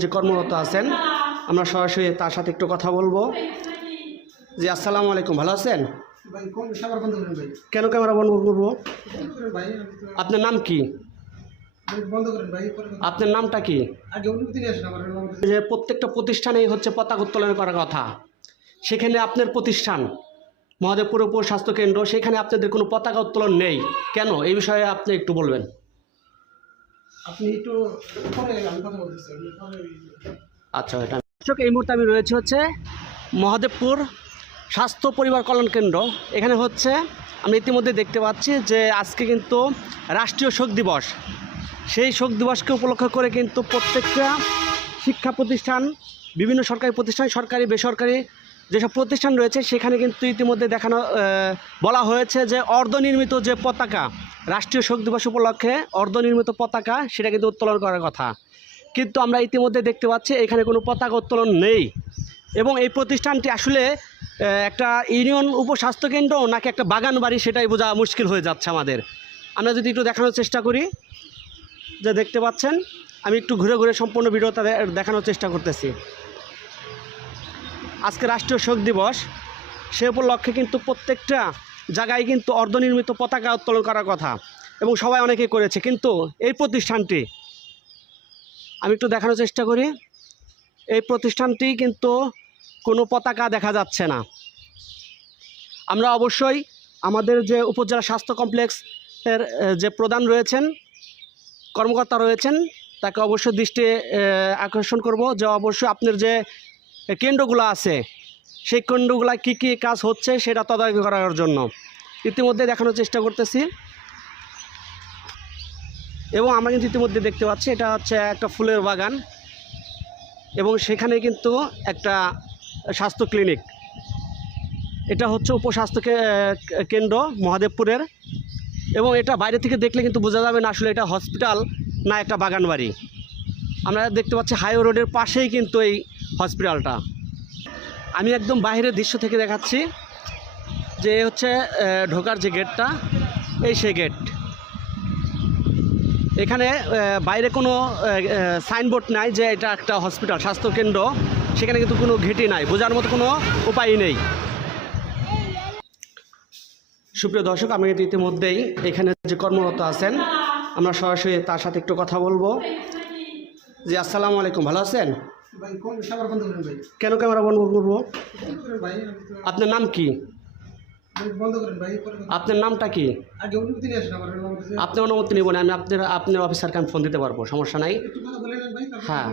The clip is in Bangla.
যে কর্মরত আছেন আমরা সরাসরি তার সাথে একটু কথা বলবো। জি আসসালামু আলাইকুম, ভালো আছেন? কেন ক্যামেরা বন্ধ করবো? আপনার নাম কি? আপনার নামটা কি? যে প্রত্যেকটা প্রতিষ্ঠানেই হচ্ছে পতাকা উত্তোলন করার কথা, সেখানে আপনার প্রতিষ্ঠান মহাদেবপুর উপ স্বাস্থ্য কেন্দ্র, সেখানে আপনাদের কোনো পতাকা উত্তোলন নেই কেন? এই বিষয়ে আপনি একটু বলবেন। আপনি একটু পরে আমি কথা বলতেছি। আচ্ছা, এটা এই মুহূর্তে আমি রয়েছে হচ্ছে মহাদেবপুর স্বাস্থ্য পরিবার কল্যাণ কেন্দ্র। এখানে হচ্ছে আমরা ইতিমধ্যে দেখতে পাচ্ছি যে আজকে কিন্তু রাষ্ট্রীয় শোক দিবস। সেই শোক দিবসকে উপলক্ষ করে কিন্তু প্রত্যেকটা শিক্ষা প্রতিষ্ঠান, বিভিন্ন সরকারি প্রতিষ্ঠান, সরকারি বেসরকারি যেসব প্রতিষ্ঠান রয়েছে সেখানে কিন্তু ইতিমধ্যে বলা হয়েছে যে অর্ধনির্মিত যে পতাকা, রাষ্ট্রীয় শোক দিবস উপলক্ষে অর্ধনির্মিত পতাকা সেটা কিন্তু উত্তোলন করার কথা। কিন্তু আমরা ইতিমধ্যে দেখতে পাচ্ছি এখানে কোনো পতাকা উত্তোলন নেই। এবং এই প্রতিষ্ঠানটি আসলে একটা ইউনিয়ন উপস্বাস্থ্য কেন্দ্র নাকি একটা বাগান বাড়ি সেটাই বোঝা মুশকিল হয়ে যাচ্ছে আমাদের। আমরা যদি একটু দেখানোর চেষ্টা করি, যে দেখতে পাচ্ছেন আমি একটু ঘুরে ঘুরে সম্পূর্ণ ভিডিওটা দেখানোর চেষ্টা করতেছি। আজকে রাষ্ট্রীয় শোক দিবস, সে উপলক্ষে কিন্তু প্রত্যেকটা জায়গায় কিন্তু অর্ধনির্মিত পতাকা উত্তোলন করার কথা এবং সবাই অনেকেই করেছে। কিন্তু এই প্রতিষ্ঠানটি আমি একটু দেখানোর চেষ্টা করি, এই প্রতিষ্ঠানটি কিন্তু কোনো পতাকা দেখা যাচ্ছে না। আমরা অবশ্যই আমাদের যে উপজেলা স্বাস্থ্য কমপ্লেক্সের যে প্রধান রয়েছেন, কর্মকর্তা রয়েছেন, তাকে অবশ্যই দৃষ্টি আকর্ষণ করব যে অবশ্যই আপনার যে কেন্দ্রগুলো আছে সেই কেন্দ্রগুলো কী কী কাজ হচ্ছে সেটা তদারকি করার জন্য ইতিমধ্যে দেখানোর চেষ্টা করতেছি। এবং আমরা কিন্তু ইতিমধ্যে দেখতে পাচ্ছি এটা হচ্ছে একটা ফুলের বাগান এবং সেখানে কিন্তু একটা স্বাস্থ্য ক্লিনিক। এটা হচ্ছে উপস্বাস্থ্য কেন্দ্র মহাদেবপুরের, এবং এটা বাইরে থেকে দেখলে কিন্তু বোঝা যাবে না আসলে এটা হসপিটাল না একটা বাগান বাড়ি। আমরা দেখতে পাচ্ছি হাইওয়ে রোডের পাশেই কিন্তু এই হসপিটালটা। আমি একদম বাইরের দৃশ্য থেকে দেখাচ্ছি যে হচ্ছে ঢোকার যে গেটটা, এই সেই গেট। এখানে বাইরে কোনো সাইনবোর্ড নাই যে এটা একটা হসপিটাল স্বাস্থ্যকেন্দ্র, সেখানে কিন্তু কোনো ঘেটি নাই, বোঝার মতো কোনো উপায় নেই। সুপ্রিয় দর্শক, আমি কিন্তু ইতিমধ্যেই এখানে যে কর্মরত আছেন আমরা সরাসরি তার সাথে একটু কথা বলবো। জি আসসালামু আলাইকুম, ভালো আছেন? কেন ক্যামেরা বন্ধ করবো? আপনার নাম কি? আপনার নামটা কি? আপনার অনুমতি নিব না, আমি আপনার অফিসারকে আমি ফোন দিতে পারবো, সমস্যা নাই। হ্যাঁ,